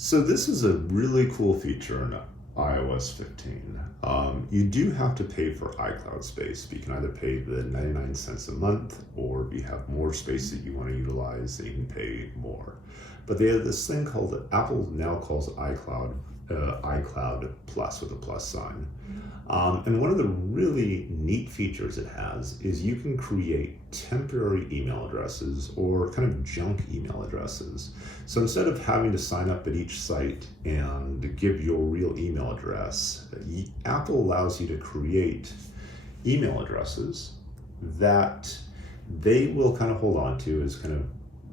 So this is a really cool feature in iOS 15. You do have to pay for iCloud space. You can either pay the 99 cents a month, or if you have more space that you want to utilize, then you can pay more. But they have this thing called, Apple now calls iCloud Plus with a plus sign. And one of the really neat features it has is you can create temporary email addresses or kind of junk email addresses. So instead of having to sign up at each site and give your real email address, Apple allows you to create email addresses that they will kind of hold on to as kind of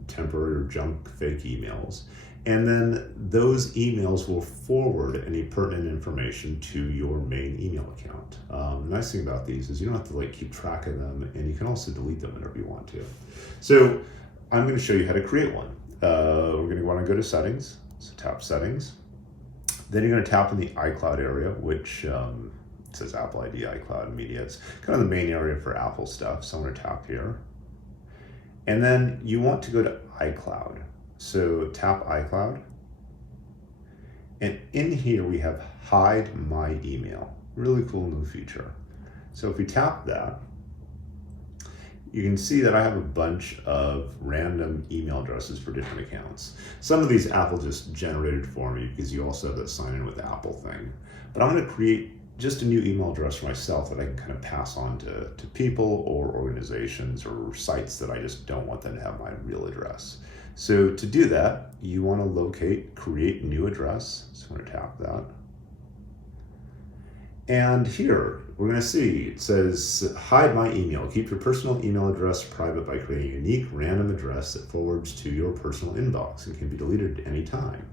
temporary or junk fake emails. And then those emails will forward any pertinent information to your main email account. The nice thing about these is you don't have to keep track of them, and you can also delete them whenever you want to. So I'm going to show you how to create one. We're going to want to go to settings, so tap settings. Then you're going to tap in the iCloud area, which says Apple ID, iCloud, Media. It's kind of the main area for Apple stuff. So I'm going to tap here. And then you want to go to iCloud. So tap iCloud, and in here we have hide my email. Really cool new feature. So if we tap that, you can see that I have a bunch of random email addresses for different accounts. Some of these Apple just generated for me because you also have that sign in with Apple thing. But I'm going to create just a new email address for myself that I can kind of pass on to people or organizations or sites that I just don't want them to have my real address. So to do that, you want to create new address. So I'm going to tap that. And here, we're going to see, it says, hide my email. Keep your personal email address private by creating a unique random address that forwards to your personal inbox and can be deleted at any time.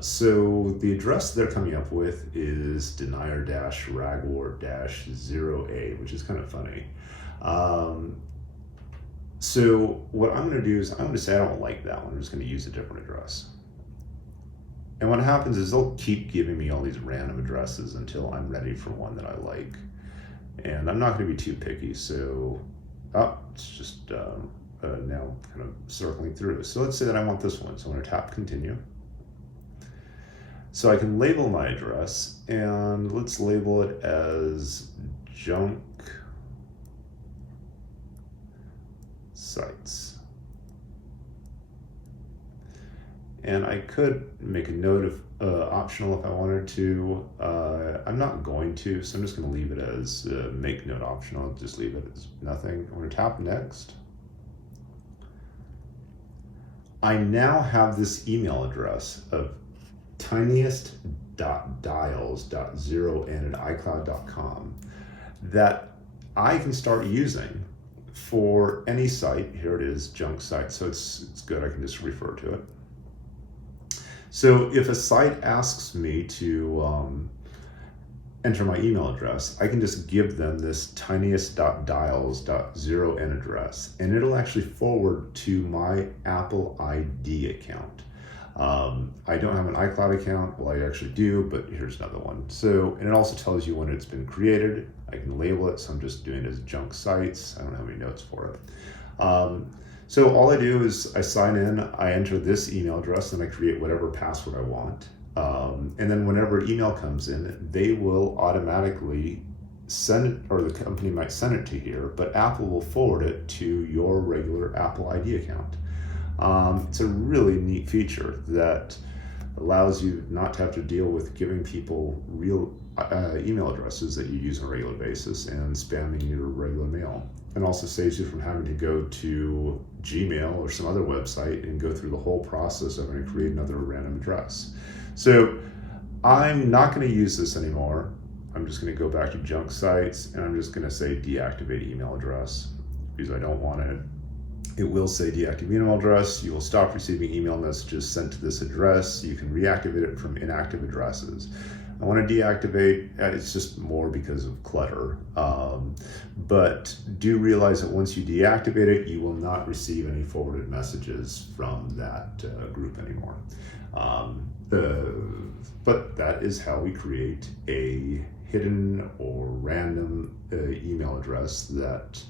So the address they're coming up with is denier-ragwort-0a, which is kind of funny. So what I'm going to do is I'm going to say I don't like that one. I'm just going to use a different address. And what happens is they'll keep giving me all these random addresses until I'm ready for one that I like. And I'm not going to be too picky. So, it's just now kind of circling through. So let's say that I want this one. So I'm going to tap continue. So I can label my address, and let's label it as junk sites. And I could make a note of optional if I wanted to. I'm not going to, so I'm just going to leave it as make note optional. Just leave it as nothing. I'm going to tap next. I now have this email address of tiniest.dials.0n@icloud.com that I can start using for any site. Here it is, junk site, so it's good. I can just refer to it. So if a site asks me to enter my email address, I can just give them this tiniest.dials.0n address, and it'll actually forward to my Apple ID account. I don't have an iCloud account. Well, I actually do, but here's another one. So, and it also tells you when it's been created. I can label it, so I'm just doing it as junk sites. I don't have any notes for it. So all I do is I sign in, I enter this email address, and I create whatever password I want. And then whenever email comes in, they will automatically send it, or the company might send it to here, but Apple will forward it to your regular Apple ID account. It's a really neat feature that allows you not to have to deal with giving people real email addresses that you use on a regular basis and spamming your regular mail. And also saves you from having to go to Gmail or some other website and go through the whole process of having to create another random address. So I'm not going to use this anymore. I'm just going to go back to junk sites, and I'm just going to say deactivate email address because I don't want it. It will say deactivate email address. You will stop receiving email messages sent to this address. You can reactivate it from inactive addresses. I want to deactivate, it's just more because of clutter. But do realize that once you deactivate it, you will not receive any forwarded messages from that group anymore. But that is how we create a hidden or random email address that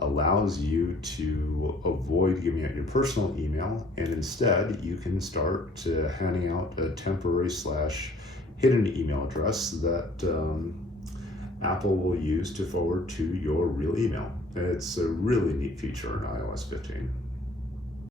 allows you to avoid giving out your personal email, and instead you can start handing out a temporary / hidden email address that Apple will use to forward to your real email. It's a really neat feature in iOS 15.